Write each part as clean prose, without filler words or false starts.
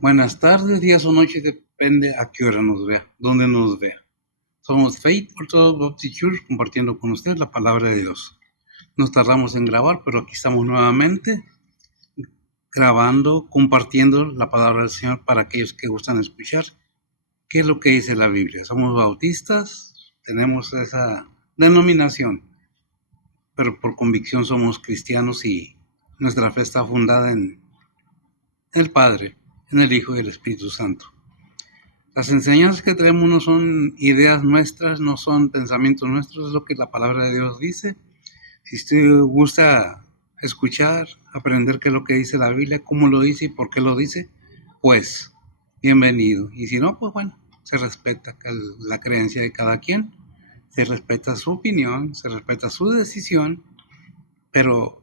Buenas tardes, días o noches, depende a qué hora nos vea, dónde nos vea. Somos Faith Orthodox Baptist Church compartiendo con usted la palabra de Dios. Nos tardamos en grabar, pero aquí estamos nuevamente grabando, compartiendo la palabra del Señor para aquellos que gustan escuchar qué es lo que dice la Biblia. Somos bautistas, tenemos esa denominación, pero por convicción somos cristianos y nuestra fe está fundada en el Padre, en el Hijo y el Espíritu Santo. Las enseñanzas que traemos no son ideas nuestras, no son pensamientos nuestros, es lo que la palabra de Dios dice. Si usted gusta escuchar, aprender qué es lo que dice la Biblia, cómo lo dice y por qué lo dice, pues bienvenido. Y si no, pues bueno, se respeta la creencia de cada quien, se respeta su opinión, se respeta su decisión, pero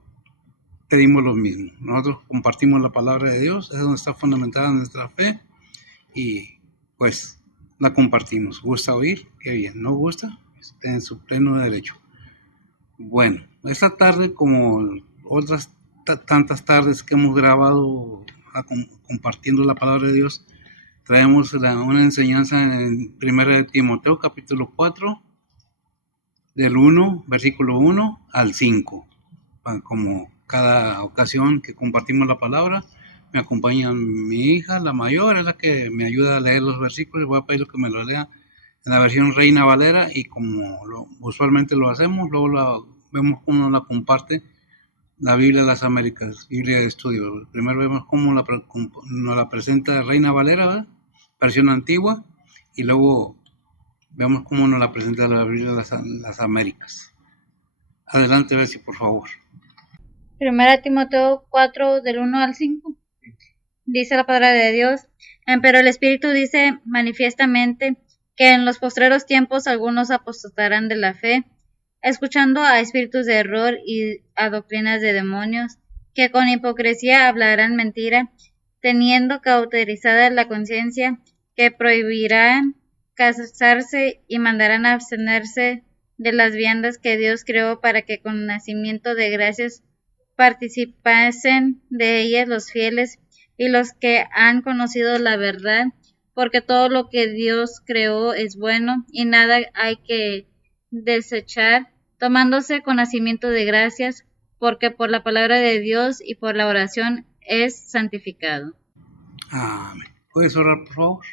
pedimos lo mismo. Nosotros compartimos la palabra de Dios, es donde está fundamentada nuestra fe y pues la compartimos. ¿Gusta oír? Qué bien. ¿No gusta? Está en su pleno derecho. Bueno, esta tarde, como otras tantas tardes que hemos grabado compartiendo la palabra de Dios, traemos una enseñanza en 1 Timoteo capítulo 4, del 1, versículo 1 al 5. Como cada ocasión que compartimos la palabra, me acompaña mi hija, la mayor, es la que me ayuda a leer los versículos. Voy a pedir que me lo lea en la versión Reina Valera y como usualmente lo hacemos, luego vemos cómo nos la comparte la Biblia de las Américas, Biblia de Estudio. Primero vemos cómo nos la presenta Reina Valera, ¿verdad? Versión antigua, y luego vemos cómo nos la presenta la Biblia de las Américas. Adelante, Bessie, por favor. 1 Timoteo 4, del 1 al 5. Dice la palabra de Dios: pero el Espíritu dice manifiestamente que en los postreros tiempos algunos apostatarán de la fe, escuchando a espíritus de error y a doctrinas de demonios, que con hipocresía hablarán mentira, teniendo cauterizada la conciencia, que prohibirán casarse y mandarán a abstenerse de las viandas que Dios creó, para que con nacimiento de gracias participasen de ellas los fieles y los que han conocido la verdad, porque todo lo que Dios creó es bueno y nada hay que desechar, tomándose con nacimiento de gracias, porque por la palabra de Dios y por la oración es santificado. Amén. ¿Puedes orar, por favor?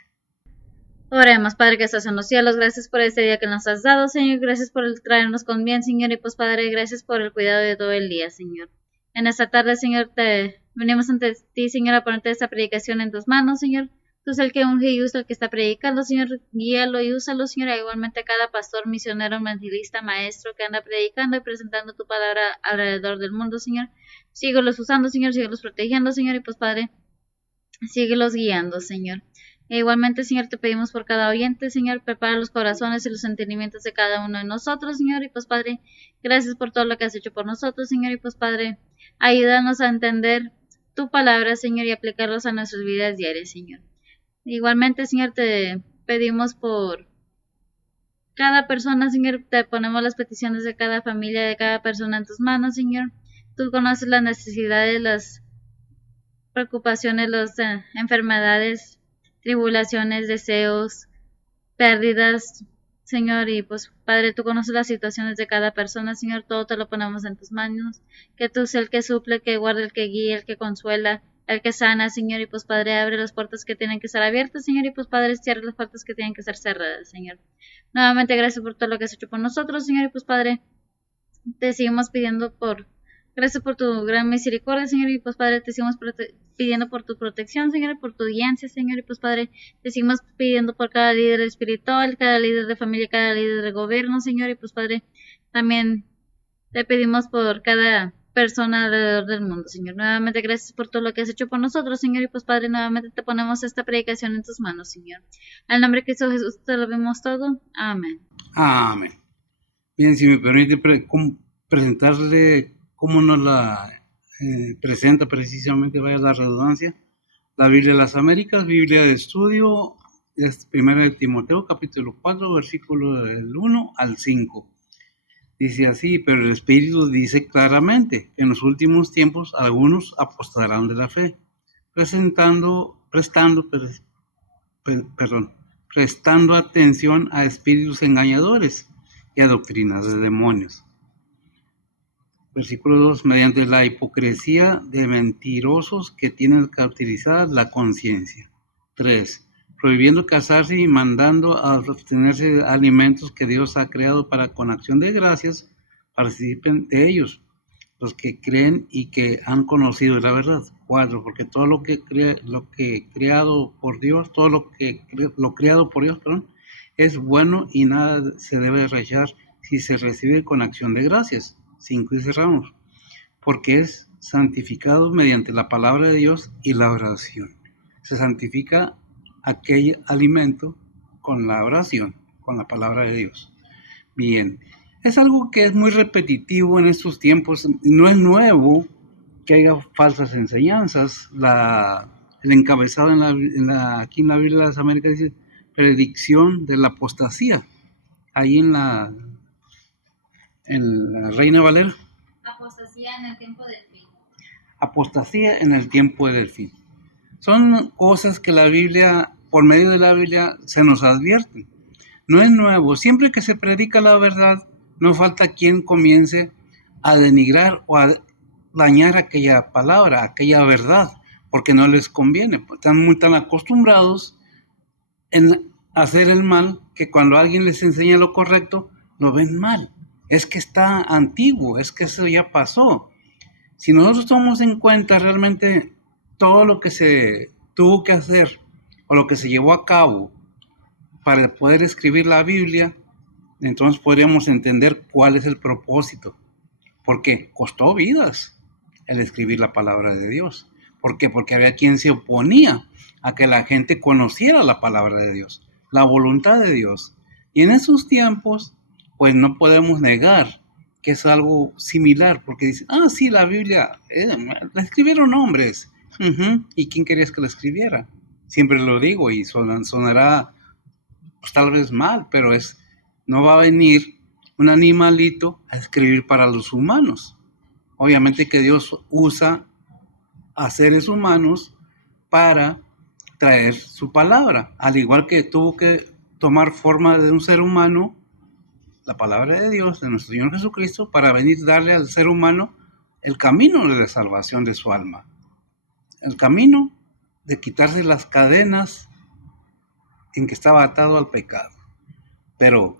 Oremos. Padre que estás en los cielos, gracias por este día que nos has dado, Señor, gracias por traernos con bien, Señor, y pues Padre, gracias por el cuidado de todo el día, Señor. En esta tarde, Señor, te venimos ante ti, Señor, a ponerte esta predicación en tus manos, Señor. Tú eres el que unge y usa el que está predicando, Señor, guíalo y úsalo, Señor, e igualmente a cada pastor, misionero, evangelista, maestro que anda predicando y presentando tu palabra alrededor del mundo, Señor. Síguelos usando, Señor, síguelos protegiendo, Señor, y pues Padre, síguelos guiando, Señor. E igualmente, Señor, te pedimos por cada oyente, Señor, prepara los corazones y los sentimientos de cada uno de nosotros, Señor, y pues Padre, gracias por todo lo que has hecho por nosotros, Señor, y pues Padre, ayúdanos a entender tu palabra, Señor, y aplicarlos a nuestras vidas diarias, Señor. Igualmente, Señor, te pedimos por cada persona, Señor, te ponemos las peticiones de cada familia, de cada persona en tus manos, Señor. Tú conoces las necesidades, las preocupaciones, las enfermedades, tribulaciones, deseos, pérdidas, Señor, y pues Padre, tú conoces las situaciones de cada persona, Señor, todo te lo ponemos en tus manos, que tú seas el que suple, el que guarda, el que guía, el que consuela, el que sana, Señor, y pues Padre, abre las puertas que tienen que estar abiertas, Señor, y pues Padre, cierra las puertas que tienen que estar cerradas, Señor. Nuevamente, gracias por todo lo que has hecho por nosotros, Señor, y pues Padre, te seguimos pidiendo gracias por tu gran misericordia, Señor, y pues Padre, te seguimos pidiendo por tu protección, Señor, por tu guianza, Señor, y pues Padre, te seguimos pidiendo por cada líder espiritual, cada líder de familia, cada líder de gobierno, Señor, y pues Padre, también te pedimos por cada persona alrededor del mundo, Señor. Nuevamente, gracias por todo lo que has hecho por nosotros, Señor, y pues Padre, nuevamente te ponemos esta predicación en tus manos, Señor. Al nombre de Cristo Jesús te lo vemos todo. Amén. Amén. Bien, si me permite presentarle cómo nos la presenta precisamente, vaya la redundancia, la Biblia de las Américas, Biblia de Estudio, es 1 Timoteo capítulo 4, versículo del 1 al 5. Dice así: pero el Espíritu dice claramente que en los últimos tiempos algunos apostarán de la fe, prestando atención a espíritus engañadores y a doctrinas de demonios. Versículo 2, mediante la hipocresía de mentirosos que tienen cauterizada la conciencia. 3, prohibiendo casarse y mandando a abstenerse de alimentos que Dios ha creado para con acción de gracias participen de ellos, los que creen y que han conocido la verdad. 4, porque todo lo creado por Dios, lo creado por Dios, es bueno y nada se debe rechazar si se recibe con acción de gracias. 5, y cerramos, porque es santificado mediante la palabra de Dios y la oración. Se santifica aquel alimento con la oración, con la palabra de Dios. Bien, es algo que es muy repetitivo en estos tiempos, no es nuevo que haya falsas enseñanzas. El encabezado aquí en la Biblia de las Américas dice predicción de la apostasía. Ahí en la Reina Valera. Apostasía en el tiempo del fin. Apostasía en el tiempo del fin. Son cosas que la Biblia, por medio de la Biblia, se nos advierte. No es nuevo. Siempre que se predica la verdad, no falta quien comience a denigrar o a dañar aquella palabra, aquella verdad, porque no les conviene. Están muy tan acostumbrados en hacer el mal que cuando alguien les enseña lo correcto, lo ven mal. Es que está antiguo, es que eso ya pasó. Si nosotros tomamos en cuenta realmente todo lo que se tuvo que hacer o lo que se llevó a cabo para poder escribir la Biblia, entonces podríamos entender cuál es el propósito. Porque costó vidas el escribir la palabra de Dios. ¿Por qué? Porque había quien se oponía a que la gente conociera la palabra de Dios, la voluntad de Dios. Y en esos tiempos, pues no podemos negar que es algo similar, porque dicen, sí, la Biblia, la escribieron hombres. ¿Y quién querías que la escribiera? Siempre lo digo y sonará pues, tal vez mal, pero no va a venir un animalito a escribir para los humanos. Obviamente que Dios usa a seres humanos para traer su palabra, al igual que tuvo que tomar forma de un ser humano, la palabra de Dios, de nuestro Señor Jesucristo, para venir a darle al ser humano el camino de la salvación de su alma, el camino de quitarse las cadenas en que estaba atado al pecado. Pero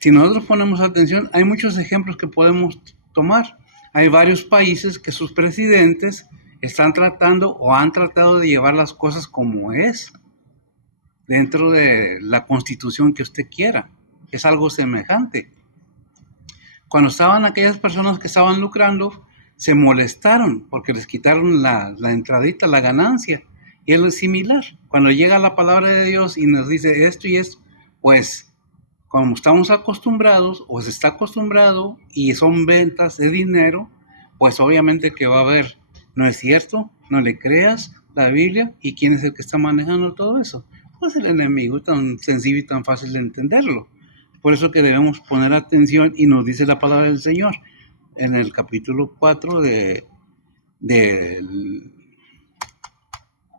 si nosotros ponemos atención, hay muchos ejemplos que podemos tomar. Hay varios países que sus presidentes están tratando o han tratado de llevar las cosas como es, dentro de la constitución que usted quiera. Es algo semejante. Cuando estaban aquellas personas que estaban lucrando, se molestaron porque les quitaron la entradita, la ganancia. Y es similar. Cuando llega la palabra de Dios y nos dice esto y esto, pues como estamos acostumbrados o se está acostumbrado y son ventas de dinero, pues obviamente que va a haber, no es cierto, no le creas la Biblia. ¿Y quién es el que está manejando todo eso? Pues el enemigo, tan sencillo y tan fácil de entenderlo. Por eso que debemos poner atención y nos dice la palabra del Señor en el capítulo 4 de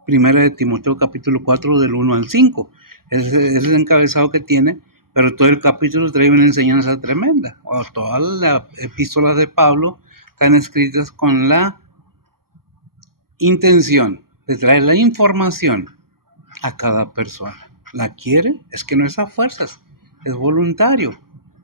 Primera de Timoteo, capítulo 4 del 1 al 5. Es el encabezado que tiene, pero todo el capítulo trae una enseñanza tremenda. Todas las epístolas de Pablo están escritas con la intención de traer la información a cada persona. ¿La quiere? Es que no es a fuerzas, es voluntario.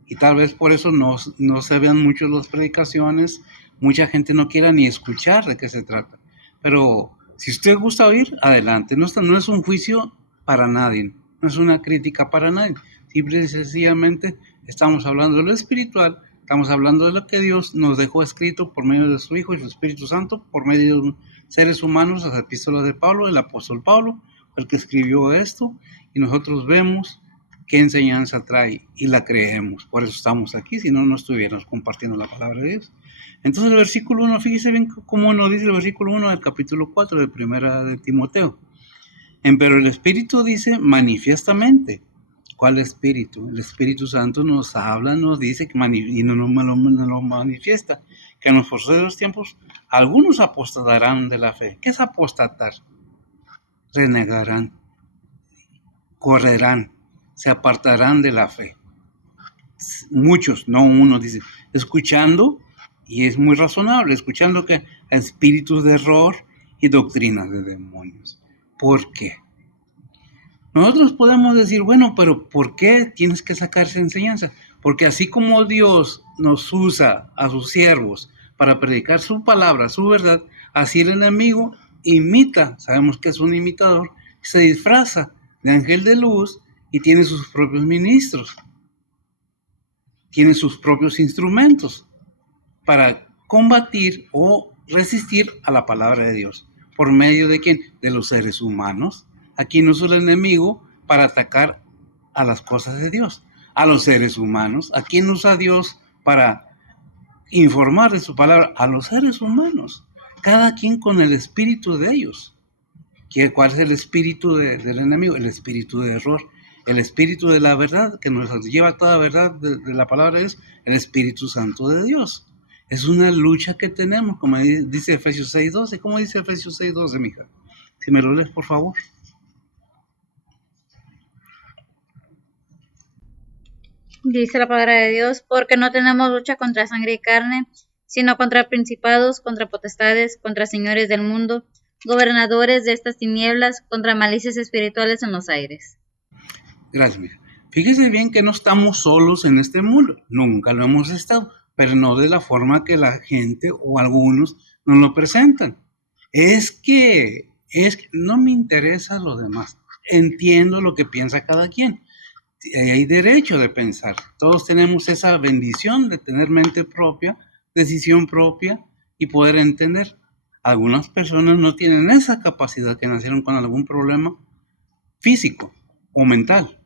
Y tal vez por eso no se vean mucho las predicaciones, mucha gente no quiera ni escuchar de qué se trata. Pero si usted gusta oír, adelante. No es un juicio para nadie, no es una crítica para nadie. Simple y sencillamente estamos hablando de lo espiritual, estamos hablando de lo que Dios nos dejó escrito por medio de su Hijo y su Espíritu Santo, por medio de seres humanos, las epístolas de Pablo, el apóstol Pablo, el que escribió esto, y nosotros vemos qué enseñanza trae y la creemos. Por eso estamos aquí, si no, no estuviéramos compartiendo la palabra de Dios. Entonces el versículo 1, fíjese bien cómo nos dice el versículo 1 del capítulo 4 de Primera de Timoteo. Pero el Espíritu dice manifiestamente. ¿Cuál Espíritu? El Espíritu Santo nos habla, nos dice y no lo manifiesta, que en los postreros tiempos algunos apostatarán de la fe. ¿Qué es apostatar? renegarán, correrán, se apartarán de la fe. Muchos, no uno, dice, escuchando, y es muy razonable, escuchando que espíritus de error y doctrinas de demonios. ¿Por qué? Nosotros podemos decir, bueno, pero ¿por qué tienes que sacarse enseñanza? Porque así como Dios nos usa a sus siervos para predicar su palabra, su verdad, así el enemigo imita, sabemos que es un imitador, se disfraza de ángel de luz y tiene sus propios ministros, tiene sus propios instrumentos para combatir o resistir a la palabra de Dios. ¿Por medio de quién? De los seres humanos. Aquí no usa el enemigo para atacar a las cosas de Dios, a los seres humanos. ¿A quién usa Dios para informar de su palabra? A los seres humanos. Cada quien con el espíritu de ellos. ¿Cuál es el espíritu del enemigo? El espíritu de error. El espíritu de la verdad, que nos lleva a toda verdad de la palabra de Dios, el Espíritu Santo de Dios. Es una lucha que tenemos, como dice Efesios 6:12. ¿Cómo dice Efesios 6:12, mija? Si me lo lees, por favor. Dice la palabra de Dios, porque no tenemos lucha contra sangre y carne, sino contra principados, contra potestades, contra señores del mundo, gobernadores de estas tinieblas, contra malicias espirituales en los aires. Gracias, mija. Fíjese bien que no estamos solos en este mundo, nunca lo hemos estado, pero no de la forma que la gente o algunos nos lo presentan. Es que no me interesa lo demás, entiendo lo que piensa cada quien. Hay derecho de pensar. Todos tenemos esa bendición de tener mente propia, decisión propia y poder entender. Algunas personas no tienen esa capacidad, que nacieron con algún problema físico o mental.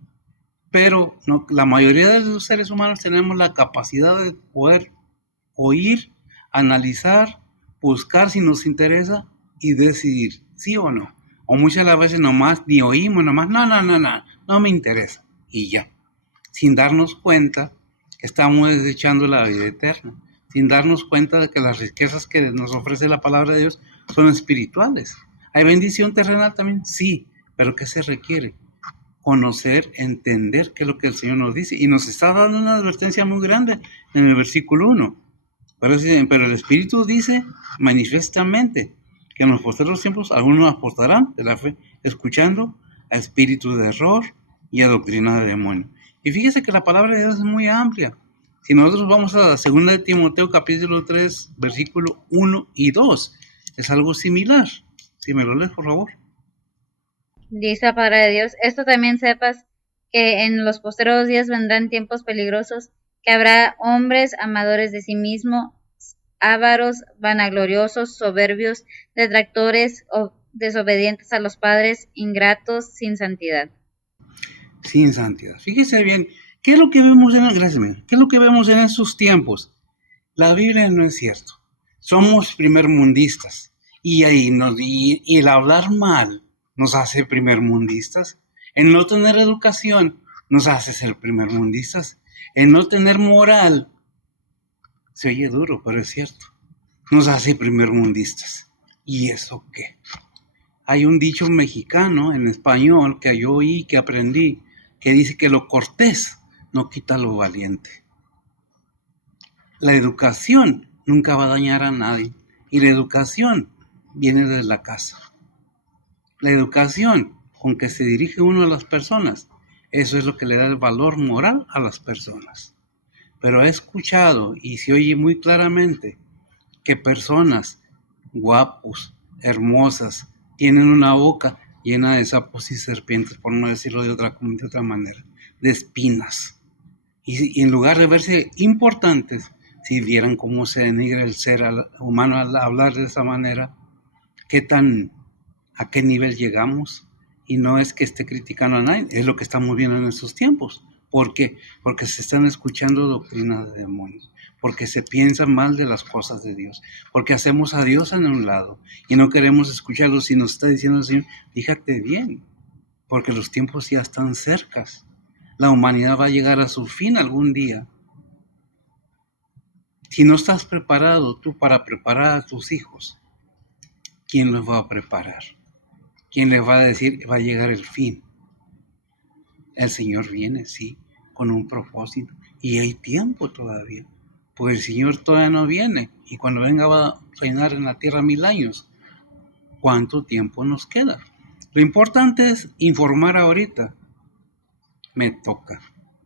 Pero no, la mayoría de los seres humanos tenemos la capacidad de poder oír, analizar, buscar si nos interesa y decidir sí o no. O muchas de las veces nomás ni oímos, nomás no me interesa. Y ya, sin darnos cuenta que estamos desechando la vida eterna, sin darnos cuenta de que las riquezas que nos ofrece la palabra de Dios son espirituales. ¿Hay bendición terrenal también? Sí, pero ¿qué se requiere? Conocer, entender qué es lo que el Señor nos dice. Y nos está dando una advertencia muy grande en el versículo 1. Pero el Espíritu dice manifiestamente que en los posteriores tiempos algunos apostarán de la fe, escuchando a espíritu de error y a doctrina de demonio. Y fíjese que la palabra de Dios es muy amplia. Si nosotros vamos a 2 de Timoteo capítulo 3, versículo 1 y 2, es algo similar. Si me lo lees, por favor. Dice la palabra de Dios, esto también sepas que en los postreros días vendrán tiempos peligrosos, que habrá hombres amadores de sí mismos, ávaros, vanagloriosos, soberbios, detractores o desobedientes a los padres, ingratos, sin santidad. Sin santidad. Fíjese bien, ¿qué es lo que vemos ¿qué es lo que vemos en estos tiempos? La Biblia no es cierto. Somos primermundistas y el hablar mal nos hace primermundistas. El no tener educación nos hace ser primermundistas. El no tener moral, se oye duro, pero es cierto, nos hace primermundistas. ¿Y eso qué? Hay un dicho mexicano en español que yo oí, que aprendí, que dice que lo cortés no quita lo valiente. La educación nunca va a dañar a nadie y la educación viene de la casa. La educación con que se dirige uno a las personas, eso es lo que le da el valor moral a las personas. Pero he escuchado y se oye muy claramente que personas guapos, hermosas, tienen una boca llena de sapos y serpientes, por no decirlo de otra manera, de espinas. Y en lugar de verse importantes, si vieran cómo se denigra el ser humano al hablar de esa manera, a qué nivel llegamos. Y no es que esté criticando a nadie, es lo que estamos viendo en estos tiempos. ¿Por qué? Porque se están escuchando doctrinas de demonios, porque se piensa mal de las cosas de Dios, porque hacemos a Dios en un lado y no queremos escucharlo. Si nos está diciendo el Señor, fíjate bien, porque los tiempos ya están cercas. La humanidad va a llegar a su fin algún día. Si no estás preparado tú para preparar a tus hijos, ¿quién los va a preparar? ¿quién les va a decir va a llegar el fin? El Señor viene, sí, con un propósito. Y hay tiempo todavía. Porque el Señor todavía no viene. Y cuando venga va a reinar en la tierra 1000 años. ¿Cuánto tiempo nos queda? Lo importante es informar ahorita. Me toca.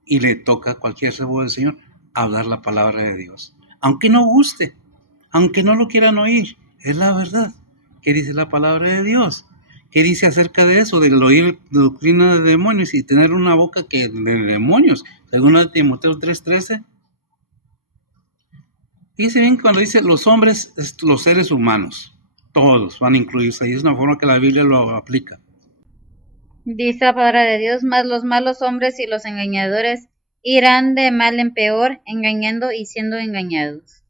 Y le toca a cualquier siervo del Señor hablar la palabra de Dios. Aunque no guste. Aunque no lo quieran oír. Es la verdad. ¿Qué dice la palabra de Dios? ¿Qué dice acerca de eso? Del oír doctrina de demonios y tener una boca que de demonios. Según Timoteo 3:13. Fíjense bien cuando dice los hombres, los seres humanos. Todos van a incluirse ahí. Es una forma que la Biblia lo aplica. Dice la palabra de Dios, mas los malos hombres y los engañadores irán de mal en peor, engañando y siendo engañados.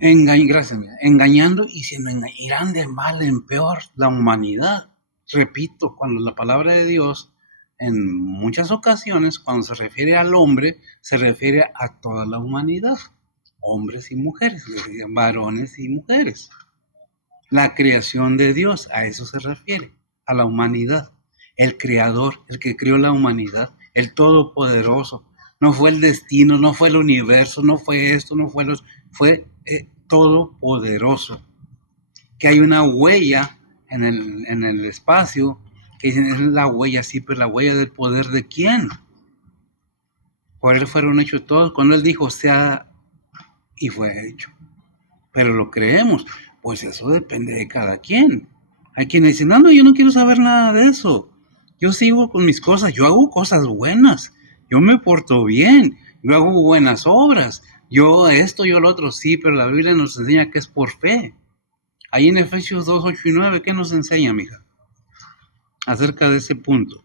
Gracias, engañando y siendo engañados. Irán de mal en peor la humanidad. Repito, cuando la palabra de Dios, en muchas ocasiones, cuando se refiere al hombre, se refiere a toda la humanidad. Hombres y mujeres, varones y mujeres. La creación de Dios, a eso se refiere, a la humanidad. El creador, el que creó la humanidad, el todopoderoso. No fue el destino, no fue el universo, no fue esto, no fue fue todopoderoso. Que hay una huella en el espacio, que dicen, es la huella, sí, pero la huella del poder de quién. Por él fueron hechos todos. Cuando él dijo, sea, y fue hecho. Pero lo creemos. Pues eso depende de cada quien. Hay quienes dicen, no, yo no quiero saber nada de eso. Yo sigo con mis cosas, yo hago cosas buenas, yo me porto bien, yo hago buenas obras, yo esto, yo lo otro, sí, pero la Biblia nos enseña que es por fe. Ahí en Efesios 2, 8 y 9, ¿qué nos enseña, mija? Acerca de ese punto.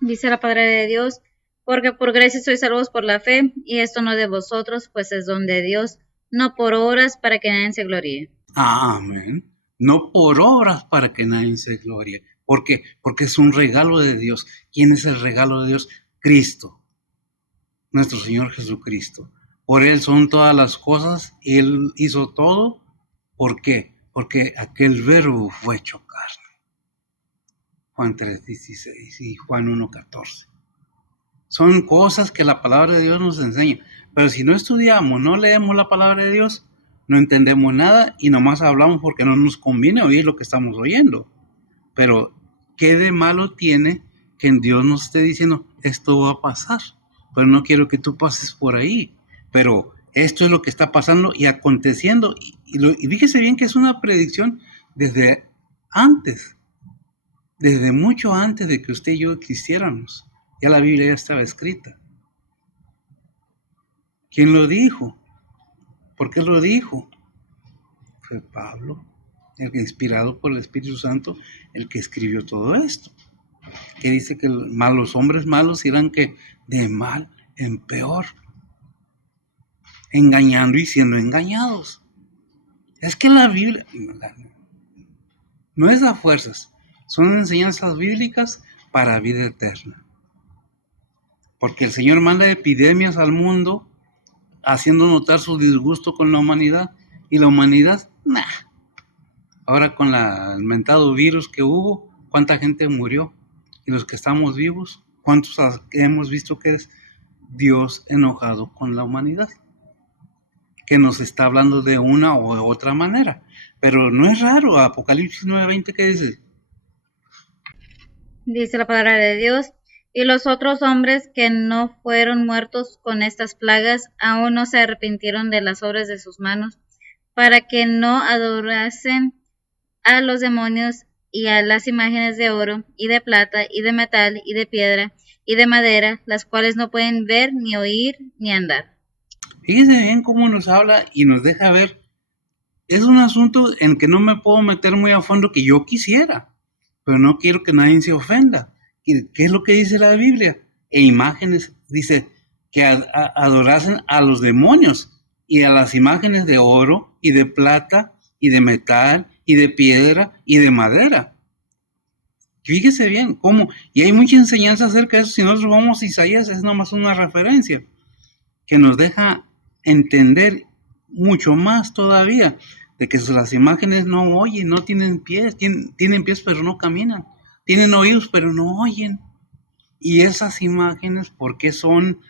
Dice la palabra de Dios, porque por gracia sois salvos por la fe, y esto no de vosotros, pues es don de Dios, no por obras para que nadie se gloríe. Amén. No por obras para que nadie se glorie. ¿Por qué? Porque es un regalo de Dios. ¿Quién es el regalo de Dios? Cristo, nuestro Señor Jesucristo. Por Él son todas las cosas, Él hizo todo. ¿Por qué? Porque aquel verbo fue hecho carne. Juan 3:16 y Juan 1:14. Son cosas que la palabra de Dios nos enseña. Pero si no estudiamos, no leemos la palabra de Dios, no entendemos nada y nomás hablamos porque no nos conviene oír lo que estamos oyendo. Pero, ¿qué de malo tiene que Dios nos esté diciendo, esto va a pasar? Pero no quiero que tú pases por ahí. Pero esto es lo que está pasando y aconteciendo. Y fíjese bien que es una predicción desde antes, desde mucho antes de que usted y yo existiéramos. Ya la Biblia ya estaba escrita. ¿Quién lo dijo? ¿Por qué lo dijo? Fue Pablo, el que inspirado por el Espíritu Santo, el que escribió todo esto. Que dice que los hombres malos irán que de mal en peor, engañando y siendo engañados. Es que la Biblia no es a fuerzas, son enseñanzas bíblicas para vida eterna. Porque el Señor manda epidemias al mundo, haciendo notar su disgusto con la humanidad, y la humanidad, nah. Ahora con el mentado virus que hubo, ¿cuánta gente murió? Y los que estamos vivos, ¿cuántos hemos visto que es Dios enojado con la humanidad? Que nos está hablando de una u otra manera. Pero no es raro, Apocalipsis 9:20, ¿qué dice? Dice la palabra de Dios, y los otros hombres que no fueron muertos con estas plagas, aún no se arrepintieron de las obras de sus manos, para que no adorasen a los demonios y a las imágenes de oro, y de plata, y de metal, y de piedra, y de madera, las cuales no pueden ver, ni oír, ni andar. Fíjense bien cómo nos habla y nos deja ver. Es un asunto en que no me puedo meter muy a fondo que yo quisiera, pero no quiero que nadie se ofenda. ¿Qué es lo que dice la Biblia? E imágenes, dice que adorasen a los demonios y a las imágenes de oro y de plata y de metal y de piedra y de madera. Fíjese bien cómo, y hay mucha enseñanza acerca de eso. Si nosotros vamos a Isaías, es nomás una referencia que nos deja entender mucho más todavía. de que las imágenes no oyen, no tienen pies, tienen pies pero no caminan, tienen oídos pero no oyen. Y esas imágenes, ¿por qué son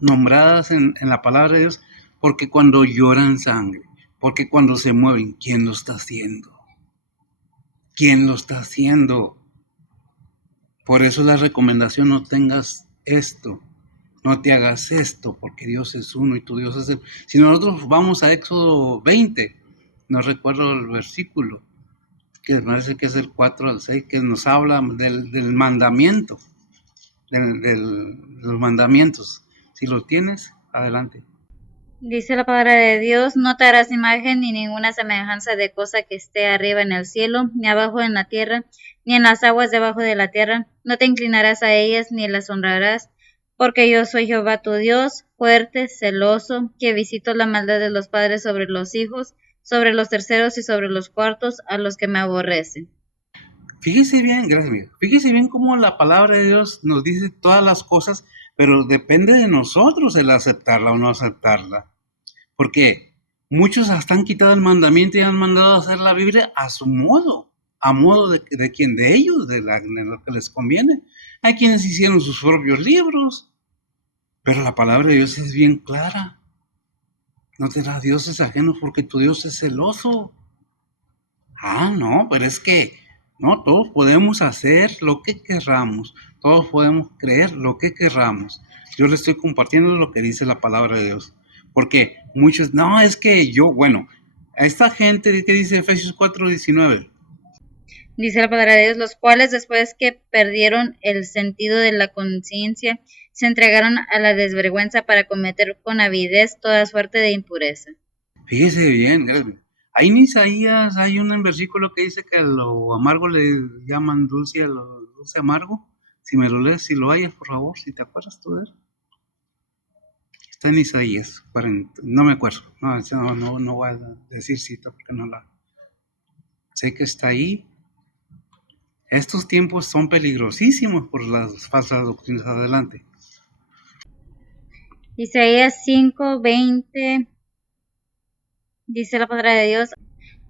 nombradas en la palabra de Dios? Porque cuando lloran sangre, porque cuando se mueven, ¿quién lo está haciendo? ¿Quién lo está haciendo? Por eso la recomendación: no tengas esto, no te hagas esto, porque Dios es uno y tu Dios es el. Si nosotros vamos a Éxodo 20, no recuerdo el versículo, que me parece que es el 4 al 6, que nos habla del mandamiento, de los mandamientos. Si lo tienes, adelante. Dice la palabra de Dios: no te harás imagen ni ninguna semejanza de cosa que esté arriba en el cielo, ni abajo en la tierra, ni en las aguas debajo de la tierra. No te inclinarás a ellas ni las honrarás, porque yo soy Jehová tu Dios, fuerte, celoso, que visito la maldad de los padres sobre los hijos, sobre los terceros y sobre los cuartos, a los que me aborrecen. Fíjese bien, gracias amigo, fíjese bien cómo la palabra de Dios nos dice todas las cosas, pero depende de nosotros el aceptarla o no aceptarla. Porque muchos hasta han quitado el mandamiento y han mandado a hacer la Biblia a su modo, a modo de quien, de ellos, de lo que les conviene. Hay quienes hicieron sus propios libros, pero la palabra de Dios es bien clara. No tendrás dioses ajenos porque tu Dios es celoso. No, pero es que no, todos podemos hacer lo que querramos, todos podemos creer lo que querramos. Yo le estoy compartiendo lo que dice la palabra de Dios, porque muchos, no, es que yo, bueno, a esta gente que dice Efesios 4:19. Dice la palabra de Dios: los cuales, después que perdieron el sentido de la conciencia, se entregaron a la desvergüenza para cometer con avidez toda suerte de impureza. Fíjese bien, ahí en Isaías hay un versículo que dice que a lo amargo le llaman dulce, a lo dulce amargo. Si me lo lees, si lo hayas, por favor, si te acuerdas tú de él. Está en Isaías 40, no me acuerdo, no voy a decir cita porque no la sé, que está ahí. Estos tiempos son peligrosísimos por las falsas doctrinas. Adelante. Isaías 5:20 dice la palabra de Dios: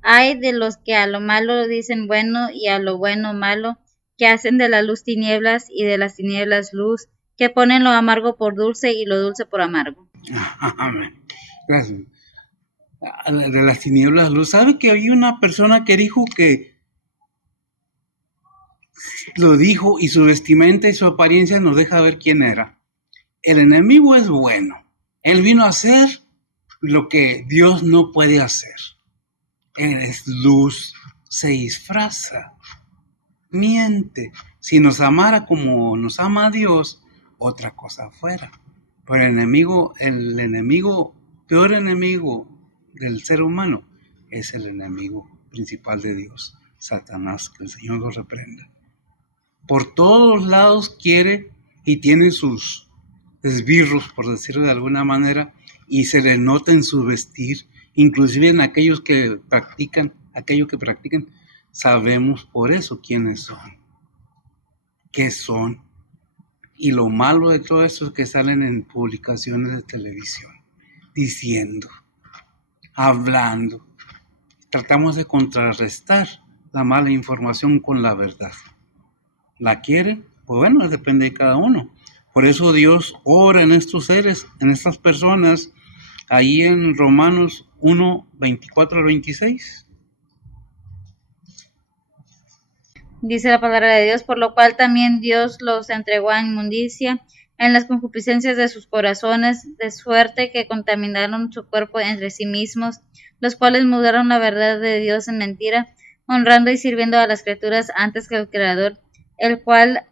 ay de los que a lo malo dicen bueno y a lo bueno malo, que hacen de la luz tinieblas y de las tinieblas luz, que ponen lo amargo por dulce y lo dulce por amargo. Amén. Gracias. De las tinieblas luz. ¿Sabe que hay una persona que dijo que lo dijo y su vestimenta y su apariencia nos deja ver quién era? El enemigo es bueno. Él vino a hacer lo que Dios no puede hacer. Él es luz, se disfraza, miente. Si nos amara como nos ama Dios, otra cosa fuera. Pero el enemigo, peor enemigo del ser humano, es el enemigo principal de Dios, Satanás, que el Señor lo reprenda. Por todos lados quiere y tiene sus esbirros, por decirlo de alguna manera, y se le nota en su vestir, inclusive en aquello que practican, sabemos por eso quiénes son, qué son. Y lo malo de todo esto es que salen en publicaciones de televisión, diciendo, hablando. Tratamos de contrarrestar la mala información con la verdad. ¿La quiere? Pues bueno, depende de cada uno. Por eso Dios ora en estos seres, en estas personas, ahí en Romanos 1:24-26. Dice la palabra de Dios: por lo cual también Dios los entregó a inmundicia en las concupiscencias de sus corazones, de suerte que contaminaron su cuerpo entre sí mismos, los cuales mudaron la verdad de Dios en mentira, honrando y sirviendo a las criaturas antes que al Creador, el cual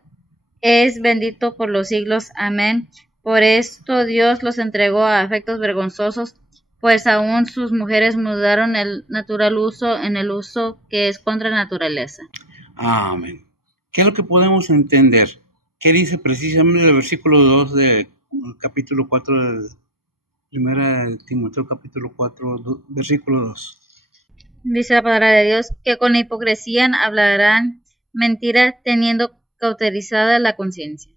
es bendito por los siglos. Amén. Por esto Dios los entregó a afectos vergonzosos, pues aún sus mujeres mudaron el natural uso en el uso que es contra naturaleza. Amén. ¿Qué es lo que podemos entender? ¿Qué dice precisamente el versículo 2 del capítulo 4 de Primera de Timoteo, capítulo 4, versículo 2? Dice la palabra de Dios: que con hipocresía hablarán mentira, teniendo cauterizada la conciencia.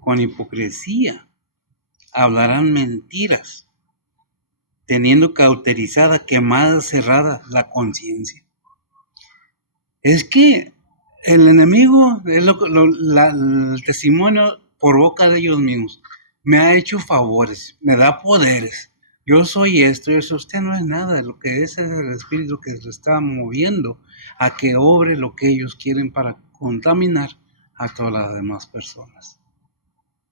Con hipocresía hablarán mentiras, teniendo cauterizada, quemada, cerrada la conciencia. Es que el enemigo, el testimonio por boca de ellos mismos, me ha hecho favores, me da poderes. Yo soy esto, eso usted no es nada, lo que es el espíritu que se está moviendo a que obre lo que ellos quieren para contaminar a todas las demás personas.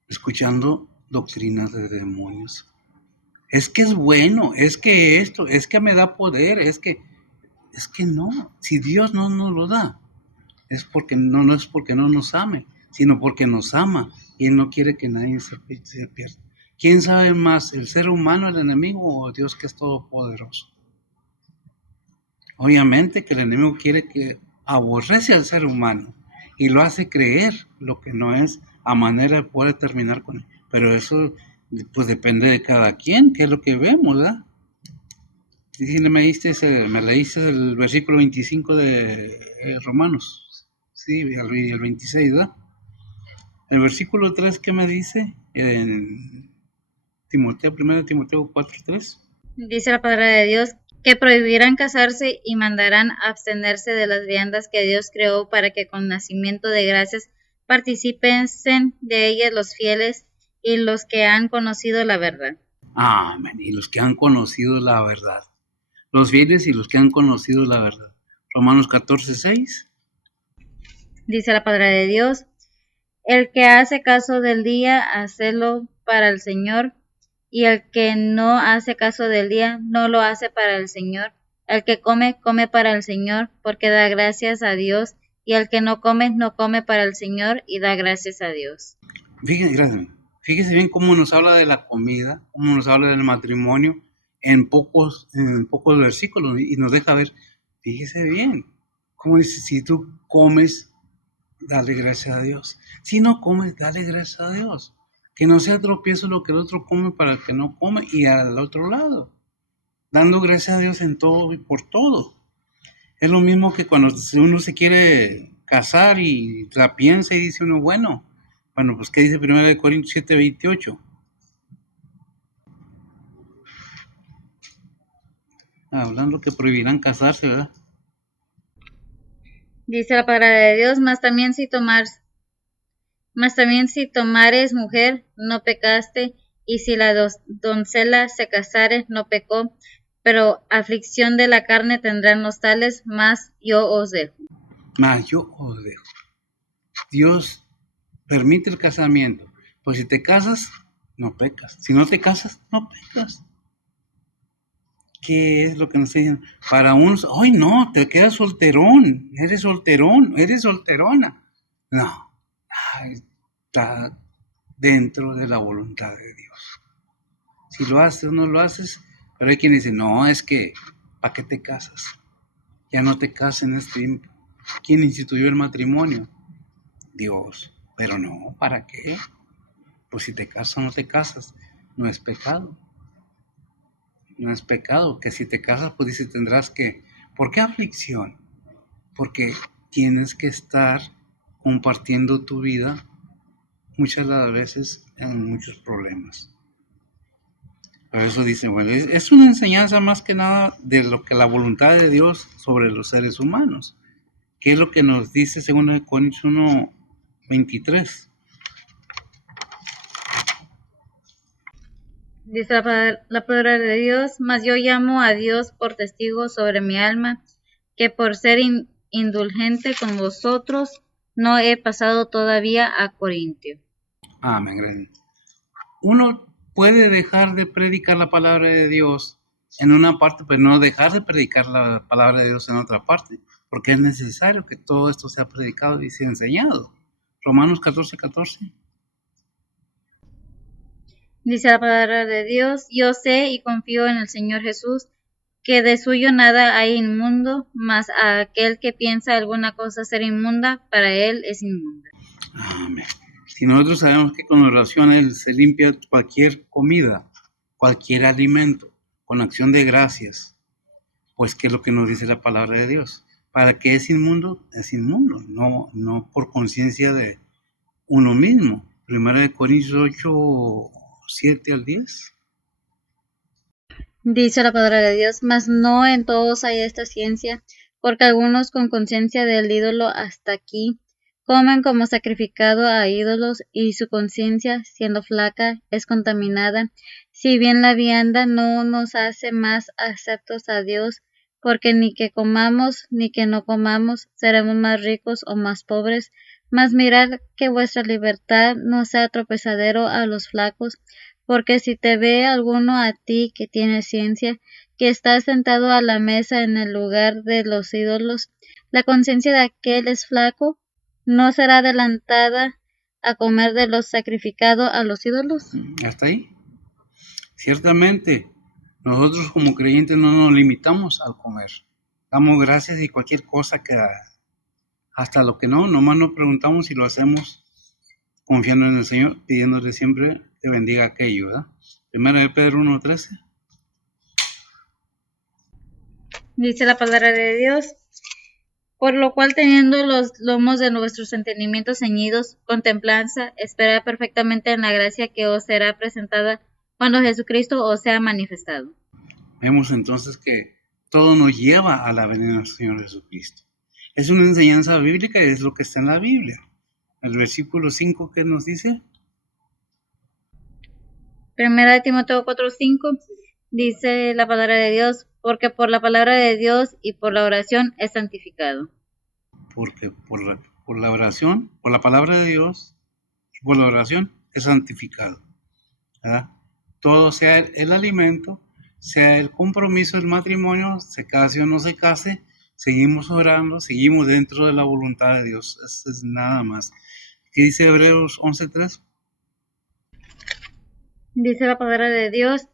Escuchando doctrinas de demonios. Es que es bueno, es que esto, es que me da poder, es que no, si Dios no nos lo da, es porque no es porque no nos ame, sino porque nos ama y Él no quiere que nadie se pierda. ¿Quién sabe más, el ser humano, el enemigo o Dios que es todopoderoso? Obviamente que el enemigo quiere que aborrece al ser humano y lo hace creer lo que no es a manera de poder terminar con él. Pero eso pues depende de cada quien, que es lo que vemos, ¿verdad? Si me leíste el versículo 25 de Romanos, sí, el 26, ¿verdad? El versículo 3, ¿qué me dice? En Timoteo, 1 Timoteo 4:3. Dice la palabra de Dios que prohibirán casarse y mandarán abstenerse de las viandas que Dios creó para que con nacimiento de gracias participen de ellas los fieles y los que han conocido la verdad. Amén. Y los que han conocido la verdad. Los fieles y los que han conocido la verdad. Romanos 14:6. Dice la palabra de Dios, el que hace caso del día, hacelo para el Señor, y el que no hace caso del día, no lo hace para el Señor. El que come, come para el Señor, porque da gracias a Dios, y el que no come, no come para el Señor, y da gracias a Dios. Fíjese bien cómo nos habla de la comida, cómo nos habla del matrimonio en pocos versículos y nos deja ver, fíjese bien, cómo dice, si tú comes, dale gracias a Dios. Si no comes, dale gracias a Dios. Que no sea tropiezo lo que el otro come para el que no come y al otro lado. Dando gracias a Dios en todo y por todo. Es lo mismo que cuando uno se quiere casar y la piensa y dice uno, bueno, pues ¿qué dice 1 Corintios 7:28? Hablando que prohibirán casarse, ¿verdad? Dice la palabra de Dios, mas también si tomares mujer, no pecaste, y si la doncella se casare, no pecó, pero aflicción de la carne tendrán los tales, mas yo os dejo. Dios permite el casamiento, pues si te casas, no pecas. Si no te casas, no pecas. ¿Qué es lo que nos dicen? Para unos, ¡ay no! Te quedas solterón, eres solterona. No, está dentro de la voluntad de Dios. Si lo haces o no lo haces, pero hay quien dice, no, es que, ¿para qué te casas? Ya no te cases en este tiempo. ¿Quién instituyó el matrimonio? Dios. Pero no, ¿para qué? Pues si te casas o no te casas, no es pecado. No es pecado, que si te casas, pues dice, tendrás que... ¿Por qué aflicción? Porque tienes que estar compartiendo tu vida muchas de las veces en muchos problemas. Por eso dice, bueno, es una enseñanza más que nada de lo que la voluntad de Dios sobre los seres humanos. ¿Qué es lo que nos dice 2 Corintios 1:23? Dice la palabra de Dios, mas yo llamo a Dios por testigo sobre mi alma, que por ser indulgente con vosotros, no he pasado todavía a Corintio. Amén, gracias. Uno puede dejar de predicar la palabra de Dios en una parte, pero no dejar de predicar la palabra de Dios en otra parte, porque es necesario que todo esto sea predicado y sea enseñado. Romanos 14:14. Dice la palabra de Dios, yo sé y confío en el Señor Jesús, que de suyo nada hay inmundo, mas a aquel que piensa alguna cosa ser inmunda, para él es inmunda. Amén. Si nosotros sabemos que con oración Él se limpia cualquier comida, cualquier alimento, con acción de gracias, pues ¿qué es lo que nos dice la palabra de Dios? ¿Para qué es inmundo? Es inmundo, no por conciencia de uno mismo. 1 Corintios 8:7-10. Dice la palabra de Dios, mas no en todos hay esta ciencia, porque algunos con conciencia del ídolo hasta aquí comen como sacrificado a ídolos, y su conciencia, siendo flaca, es contaminada. Si bien la vianda no nos hace más aceptos a Dios, porque ni que comamos ni que no comamos seremos más ricos o más pobres, mas mirad que vuestra libertad no sea tropezadero a los flacos, porque si te ve alguno a ti que tiene ciencia, que estás sentado a la mesa en el lugar de los ídolos, la conciencia de aquel es flaco, ¿no será adelantada a comer de los sacrificados a los ídolos? ¿Hasta ahí? Ciertamente, nosotros como creyentes no nos limitamos al comer. Damos gracias y cualquier cosa que hasta lo que no, nomás nos preguntamos y lo hacemos confiando en el Señor, pidiéndole siempre que bendiga aquello, ¿verdad? Primera de Pedro 1:13. Dice la palabra de Dios, por lo cual teniendo los lomos de vuestros entendimientos ceñidos, con templanza, esperad perfectamente en la gracia que os será presentada cuando Jesucristo os sea manifestado. Vemos entonces que todo nos lleva a la venida del Señor Jesucristo. Es una enseñanza bíblica y es lo que está en la Biblia. El versículo 5 que nos dice, Primera de Timoteo 4:5 dice la palabra de Dios, porque por la palabra de Dios y por la oración es santificado. porque por la oración, por la palabra de Dios y por la oración es santificado, ¿verdad? Todo, sea el alimento, sea el compromiso del matrimonio, se case o no se case, seguimos orando, seguimos dentro de la voluntad de Dios. Eso es nada más. ¿Qué dice Hebreos 11:3? Dice la palabra de Dios,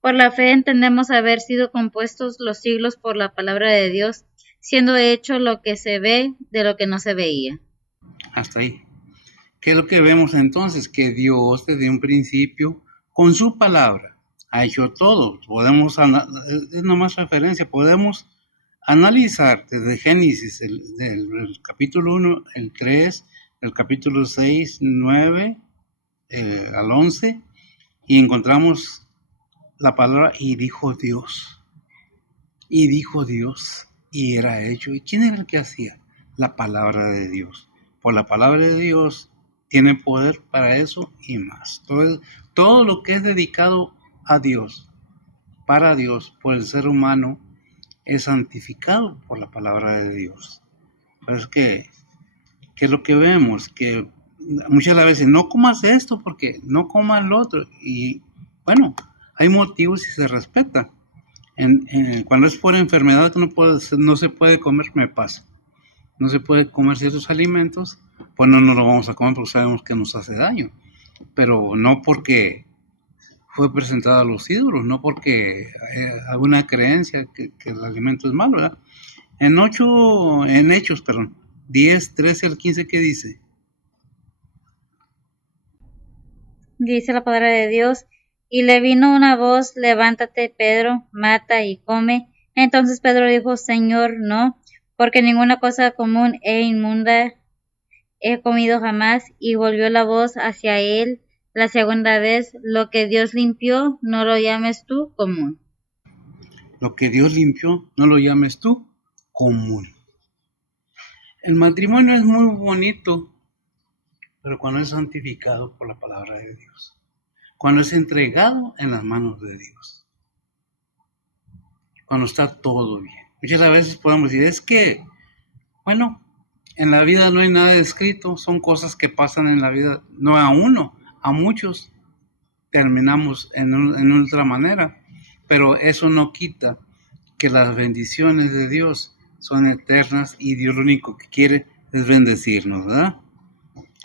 por la fe entendemos haber sido compuestos los siglos por la palabra de Dios, siendo hecho lo que se ve de lo que no se veía. Hasta ahí. ¿Qué es lo que vemos entonces? Que Dios desde un principio, con su palabra, ha hecho todo. Podemos, es nomás referencia, podemos analizar desde Génesis, del capítulo 1, el 3, el capítulo 6, 9, al 11, y encontramos la palabra y dijo Dios. Y dijo Dios, y era hecho. ¿Y quién era el que hacía? La palabra de Dios. Por la palabra de Dios tiene poder para eso y más. Todo lo que es dedicado a Dios, para Dios, por el ser humano, es santificado por la palabra de Dios. Pero es que es lo que vemos, que muchas veces no comas esto porque no comas lo otro. Y bueno, hay motivos y se respeta. Cuando es por enfermedad que no se puede comer, me pasa. No se puede comer ciertos alimentos, pues no nos lo vamos a comer porque sabemos que nos hace daño. Pero no porque fue presentado a los ídolos, no porque hay alguna creencia que el alimento es malo, ¿verdad? En Hechos, 10, 13 al 15, ¿qué dice? Dice la palabra de Dios, y le vino una voz, levántate, Pedro, mata y come. Entonces Pedro dijo, Señor, no, porque ninguna cosa común e inmunda he comido jamás. Y volvió la voz hacia él la segunda vez, lo que Dios limpió, no lo llames tú común. Lo que Dios limpió, no lo llames tú común. El matrimonio es muy bonito, pero cuando es santificado por la palabra de Dios, cuando es entregado en las manos de Dios, cuando está todo bien. Muchas veces podemos decir, es que, bueno, en la vida no hay nada escrito, son cosas que pasan en la vida, no a uno, a muchos terminamos en otra manera, pero eso no quita que las bendiciones de Dios son eternas y Dios lo único que quiere es bendecirnos, ¿verdad?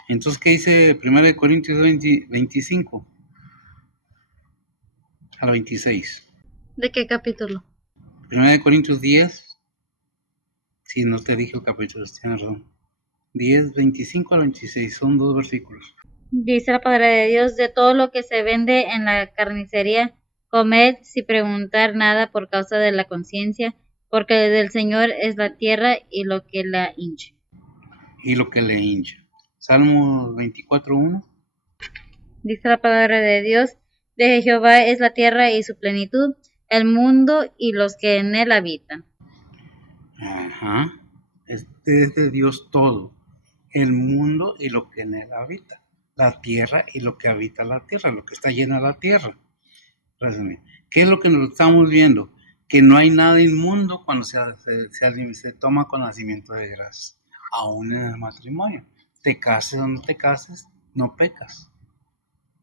Entonces, ¿qué dice 1 Corintios 25 al 26? ¿De qué capítulo? 1 Corintios 10, si no te dije el capítulo, tienes razón. 10, 25 al 26, son 2 versículos. Dice la palabra de Dios, de todo lo que se vende en la carnicería, comed sin preguntar nada por causa de la conciencia, porque del Señor es la tierra y lo que la hinche. Y lo que le hincha. Salmo 24:1. Dice la palabra de Dios, de Jehová es la tierra y su plenitud, el mundo y los que en él habitan. Ajá. Este es de Dios todo, el mundo y lo que en él habita, la tierra y lo que habita la tierra, lo que está llena la tierra. ¿Qué es lo que nos estamos viendo? Que no hay nada inmundo cuando se toma con nacimiento de gracia, aún en el matrimonio. Te cases o no te cases, no pecas.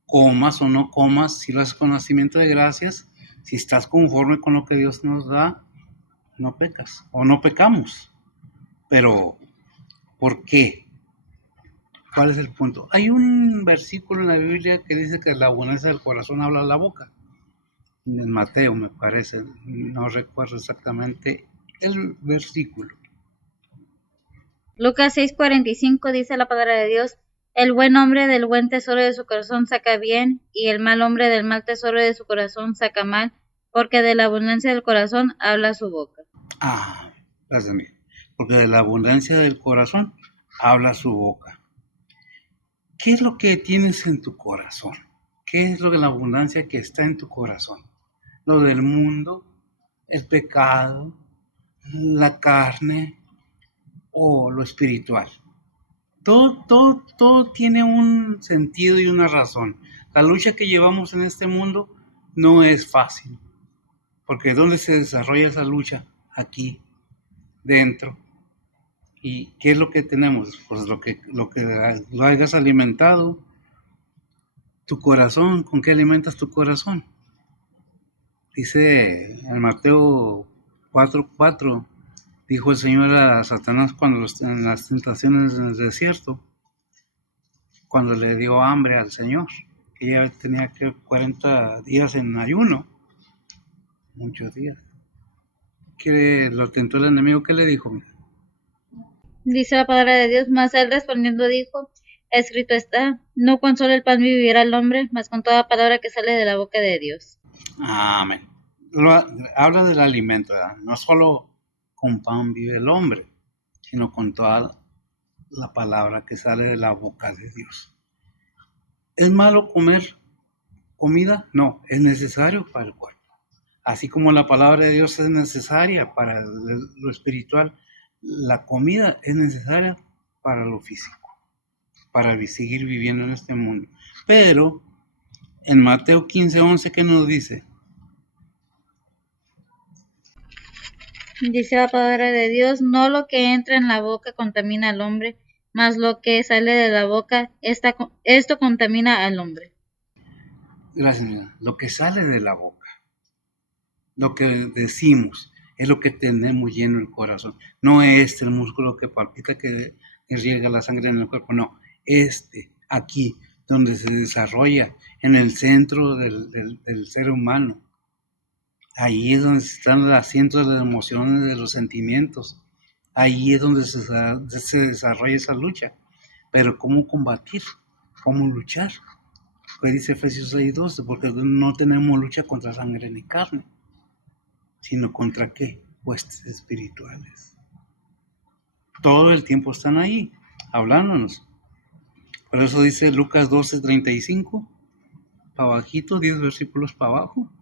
Comas o no comas, si lo haces con nacimiento de gracias, si estás conforme con lo que Dios nos da, no pecas o no pecamos. Pero, ¿por qué? ¿Cuál es el punto? Hay un versículo en la Biblia que dice que la abundancia del corazón habla la boca. En Mateo, me parece, no recuerdo exactamente el versículo. Lucas 6:45 dice la palabra de Dios, el buen hombre del buen tesoro de su corazón saca bien, y el mal hombre del mal tesoro de su corazón saca mal, porque de la abundancia del corazón habla su boca. Gracias, amigo. Porque de la abundancia del corazón habla su boca. ¿Qué es lo que tienes en tu corazón? ¿Qué es lo de la abundancia que está en tu corazón? Lo del mundo, el pecado, la carne o lo espiritual. Todo tiene un sentido y una razón. La lucha que llevamos en este mundo no es fácil, porque ¿dónde se desarrolla esa lucha? Aquí, dentro. ¿Y qué es lo que tenemos? Pues lo que lo hayas alimentado, tu corazón. ¿Con qué alimentas tu corazón? Dice en Mateo 4:4, dijo el Señor a Satanás cuando en las tentaciones en el desierto, cuando le dio hambre al Señor, que ya tenía que 40 días en ayuno, muchos días. Que lo tentó el enemigo, ¿qué le dijo? Dice la palabra de Dios, mas él respondiendo dijo, escrito está, no con solo el pan vivirá el hombre, mas con toda palabra que sale de la boca de Dios. Amén. Habla del alimento, ¿verdad? No solo con pan vive el hombre, sino con toda la palabra que sale de la boca de Dios. ¿Es malo comer comida? No, es necesario para el cuerpo. Así como la palabra de Dios es necesaria para lo espiritual, la comida es necesaria para lo físico, para seguir viviendo en este mundo. Pero en Mateo 15:11, ¿qué nos dice? Dice la palabra de Dios, no lo que entra en la boca contamina al hombre, mas lo que sale de la boca, esto contamina al hombre. Gracias, señora. Lo que sale de la boca, lo que decimos, es lo que tenemos lleno el corazón. No el músculo que palpita, que riega la sangre en el cuerpo, no. Aquí, donde se desarrolla, en el centro del ser humano. Ahí es donde están los asientos de las emociones, de los sentimientos. Ahí es donde se desarrolla esa lucha. Pero ¿cómo combatir? ¿Cómo luchar? Pues dice Efesios 6:12, porque no tenemos lucha contra sangre ni carne, sino contra ¿qué? Huestes espirituales. Todo el tiempo están ahí, hablándonos. Por eso dice Lucas 12:35, para bajito, 10 versículos para abajo.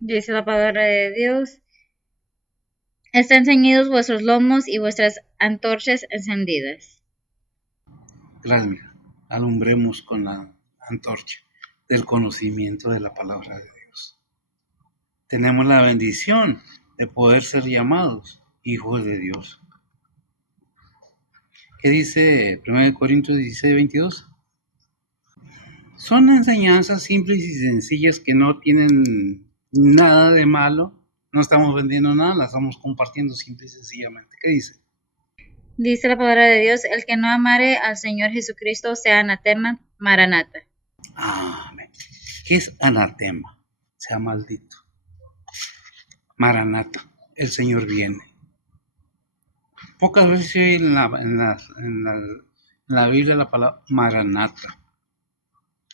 Dice la palabra de Dios, están ceñidos vuestros lomos y vuestras antorchas encendidas. Gracias, mija. Alumbremos con la antorcha del conocimiento de la palabra de Dios. Tenemos la bendición de poder ser llamados hijos de Dios. ¿Qué dice 1 Corintios 16:22? Son enseñanzas simples y sencillas que no tienen nada de malo. No estamos vendiendo nada, las estamos compartiendo simple y sencillamente. ¿Qué dice? Dice la palabra de Dios, el que no amare al Señor Jesucristo sea anatema, maranata. Amén. ¿Qué es anatema? Sea maldito. Maranata, el Señor viene. Pocas veces en la Biblia la palabra maranata.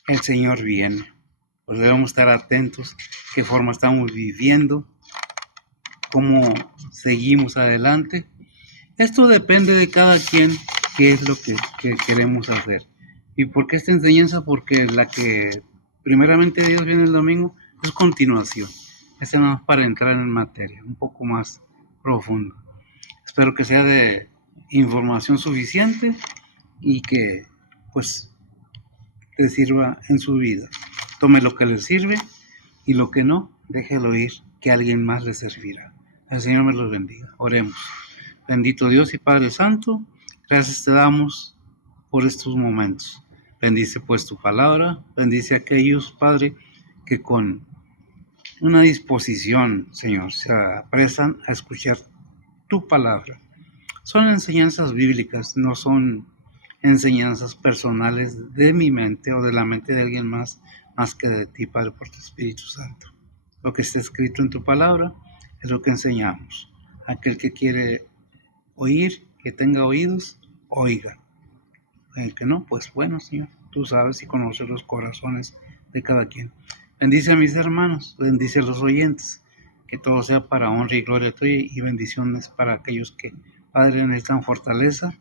El Señor viene. Pues debemos estar atentos, qué forma estamos viviendo, cómo seguimos adelante. Esto depende de cada quien, qué es lo que queremos hacer. ¿Y por qué esta enseñanza? Porque la que primeramente Dios viene el domingo es continuación. Esta no es para entrar en materia, un poco más profundo. Espero que sea de información suficiente y que pues te sirva en su vida. Tome lo que le sirve y lo que no, déjelo ir, que alguien más le servirá. El Señor me los bendiga. Oremos. Bendito Dios y Padre Santo, gracias te damos por estos momentos. Bendice pues tu palabra, bendice a aquellos, Padre, que con una disposición, Señor, se apresan a escuchar tu palabra. Son enseñanzas bíblicas, no son enseñanzas personales de mi mente o de la mente de alguien más que de ti, Padre, por tu Espíritu Santo. Lo que está escrito en tu palabra es lo que enseñamos. Aquel que quiere oír, que tenga oídos, oiga. El que no, pues bueno, Señor, tú sabes y conoces los corazones de cada quien. Bendice a mis hermanos, bendice a los oyentes, que todo sea para honra y gloria tuya y bendiciones para aquellos que, Padre, necesitan fortaleza,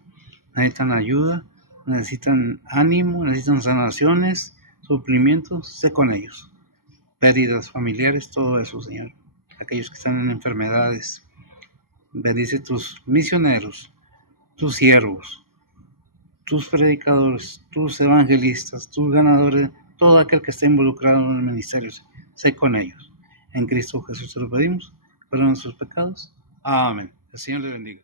necesitan ayuda, necesitan ánimo, necesitan sanaciones, suplimientos, sé con ellos. Pérdidas familiares, todo eso, Señor. Aquellos que están en enfermedades, bendice tus misioneros, tus siervos, tus predicadores, tus evangelistas, tus ganadores, todo aquel que esté involucrado en el ministerio, sé con ellos. En Cristo Jesús te lo pedimos, perdona sus pecados. Amén. El Señor le bendiga.